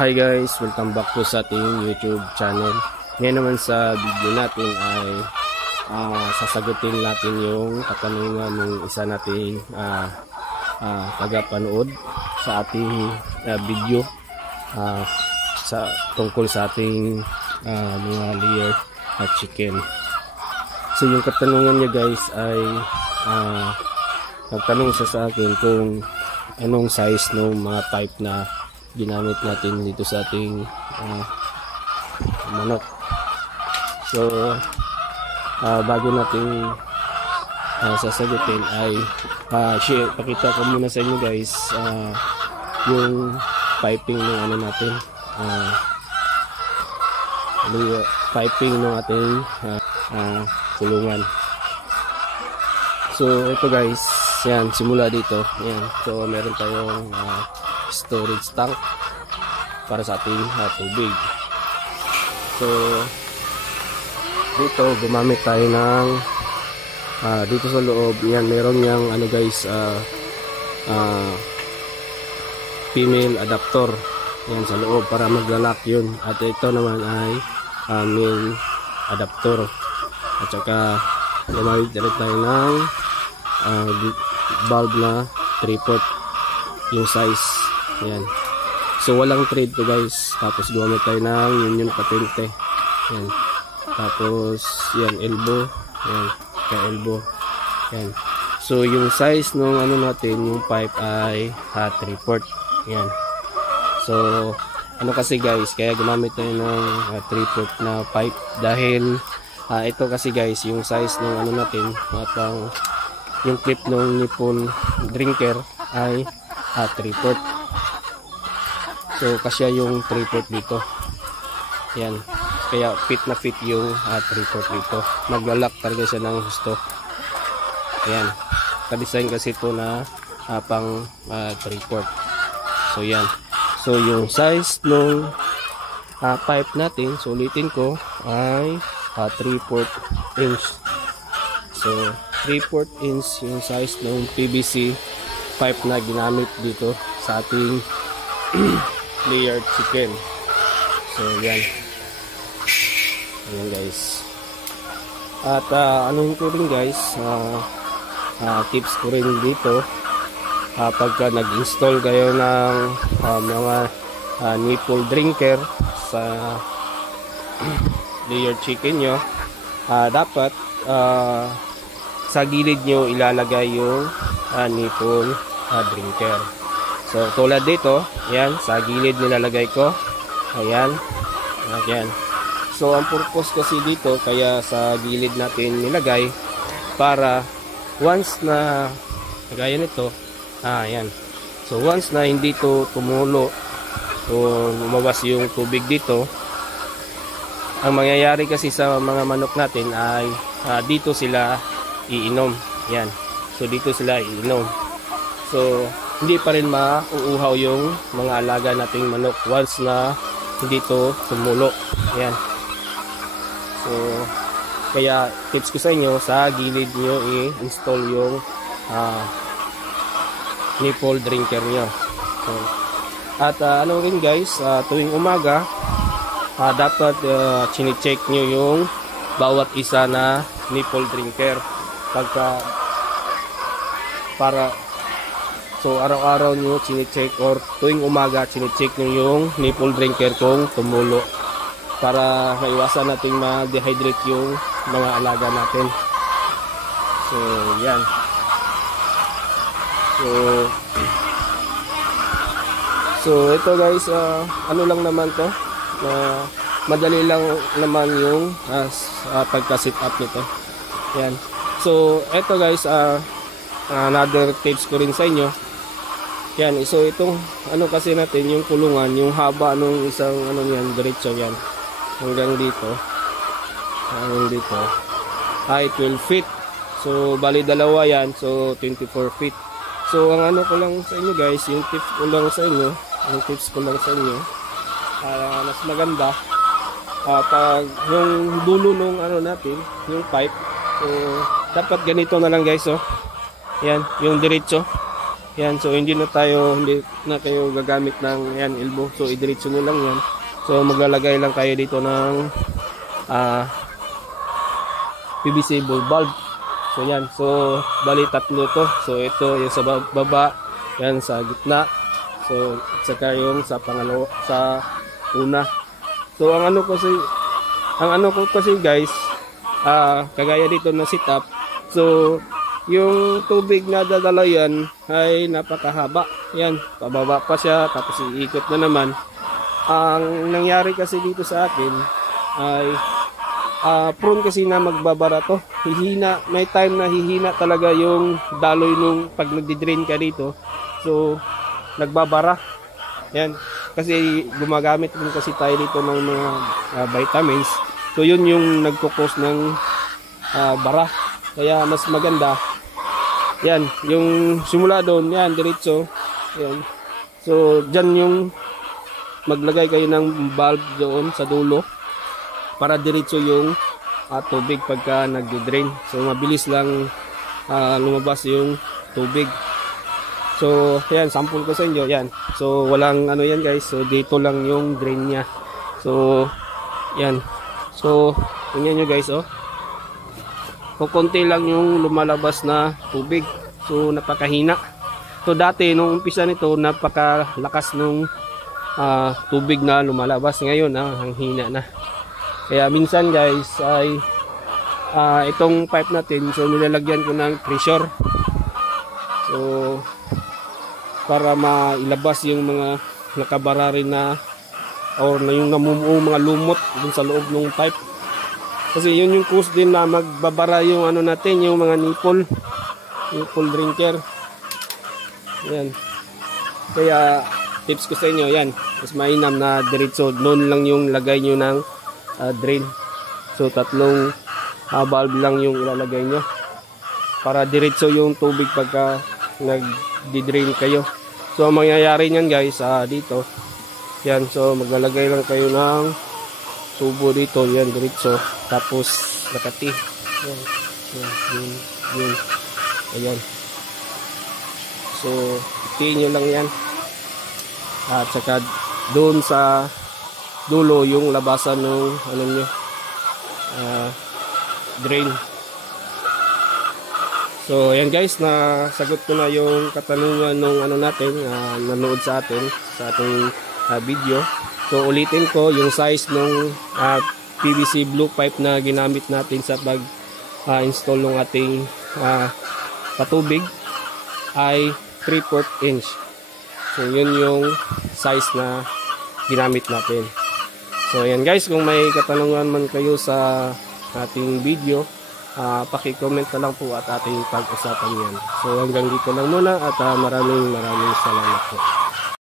Hi guys, welcome back po sa ating YouTube channel. Ngayon naman sa video natin ay sasagutin natin yung katanungan ng isa nating tagapanood sa ating video tungkol sa ating mga layer chicken. So yung katanungan niya guys ay nagtanong siya sa akin kung anong size ng mga pipe na ginamit natin dito sa ating manok. So bago natin sasagutin ay pakita ko muna sa inyo guys yung piping ng ano natin, piping ng ating kulungan. So ito guys, yan, simula dito, yan. So meron tayong storage tank para sa ating tubig. So dito gumamit tayo ng dito sa loob, yan, meron yang ano guys, female adapter yan sa loob para maglalak yun, at ito naman ay male adapter, at saka gumamit rin tayo ng bulb na 3/4 yung size. Yan. So walang thread to guys. Tapos gumamit tayo ng union patente. Yan. Tapos yan, elbow. Yan, ka-elbow. Yan. So yung size ng ano natin, yung pipe ay 3/4. Yan. So ano kasi guys, kaya gumamit tayo ng 3/4 na pipe dahil ito kasi guys, yung size ng ano natin, yung clip ng nipple drinker ay 3/4. So kasya yung 3/4 dito. Yan. Kaya fit na fit yung 3/4 dito. Maglalak talaga siya ng gusto. Yan. Ka-design kasi ito na pang 3/4. So yan. So yung size ng pipe natin, sulitin ko, ay 3/4 inch. So 3/4 inch yung size ng PVC pipe na ginamit dito sa ating layered chicken. So yan. Ayan guys. At ano ko rin guys, tips ko rin dito, pagka nag-install kayo ng mga nipple drinker sa layered chicken nyo, dapat sa gilid nyo ilalagay yung nipple drinker. So tulad dito, yan, sa gilid nilalagay ko. Ayan. Ayan. So ang purpose kasi dito, kaya sa gilid natin nilagay, para once na gaya nito, ayan. So once na hindi to tumulo o lumabas yung tubig dito, ang mangyayari kasi sa mga manok natin ay dito sila iinom. Yan. So dito sila iinom. So hindi pa rin mauuhaw yung mga alaga nating manok once na hindi to tumulo. Yan. So kaya tips ko sa inyo, sa gilid nyo i-install yung nipple drinker nyo. So, at ano rin guys, tuwing umaga dapat chine-check nyo yung bawat isa na nipple drinker so araw-araw nyo chine-check, or tuwing umaga chine-check nyo yung nipple drinker kung tumulo, para maiwasan natin ma-dehydrate yung mga alaga natin. So yan. So ito guys, ano lang naman to, madali lang naman yung pagka-set up nito. Yan. So ito guys, another tips ko rin sa inyo. Yan, so itong ano kasi natin, yung kulungan, yung haba nung isang ano niyan, diretso yan hanggang dito. Hanggang dito ay 12 feet. So bali dalawa yan, so 24 feet. So ang ano ko lang sa inyo guys, yung tips ko lang sa inyo, mas maganda pag yung dulo nung ano natin, yung pipe, so dapat ganito na lang guys, oh. Yan, yung diretso. Yan, so hindi na kayo gagamit ng yan, elbow. So idiretso nyo lang yan. So maglalagay lang kayo dito ng PVC ball bulb. So yan, so bali tatlo to. So ito yung sa baba, yan sa gitna. So saka yung sa pangalawa, sa una. So ang ano ko kasi guys, kagaya dito na setup. So yung tubig na dadala yan ay napakahaba. Yan, pababa pa siya, tapos iikot na naman. Ang nangyari kasi dito sa akin ay prone kasi na magbabara to. Hihina, may time na hihina talaga yung daloy nung pag nagdi-drain ka dito. So nagbabara. Yan, kasi gumagamit din kasi tayo dito ng mga vitamins. So yun yung nagkukos ng bara. Kaya mas maganda yan, yung simula doon, yan, diretso. Yan. So, dyan yung maglagay kayo ng valve doon sa dulo para diretso yung tubig pagka nagdi-drain. So, mabilis lang lumabas yung tubig. So, yan, sample ko sa inyo, yan. So, walang ano yan guys. So, dito lang yung drain niya. So, yan. So, tingnan nyo guys, oh. Kukunti lang yung lumalabas na tubig. So napakahina. So dati nung umpisa nito napakalakas nung tubig na lumalabas. Ngayon ang hina na. Kaya minsan guys ay itong pipe natin, so nilalagyan ko ng pressure. So para mailabas yung mga nakabara rin na or na yung namumuong mga lumot dun sa loob ng pipe. Kasi yun yung cause din na magbabara yung ano natin, yung mga nipple drinker. Yan. Kaya tips ko sa inyo, yan, mas mainam na diretso. Noon lang yung lagay nyo ng drain. So tatlong valve lang yung ilalagay nyo para diretso yung tubig pagka nag-drain kayo. So ang mangyayari nyan guys, dito, yan, so maglalagay lang kayo ng tubo dito, yan, diretso, tapos nakati, yan, ayan. So tiin nyo lang yan, at saka doon sa dulo yung labasan ng ano nyo, drain. So ayan guys, nasagot ko na yung katanungan ng ano natin, nanood sa atin sa ating video. So ulitin ko, yung size ng PVC blue pipe na ginamit natin sa pag-install ng ating patubig ay 3/4 inch. So yun yung size na ginamit natin. So ayan guys, kung may katanungan man kayo sa ating video, paki-comment na lang po at ating pag-usapan yan. So hanggang dito lang muna at maraming salamat po.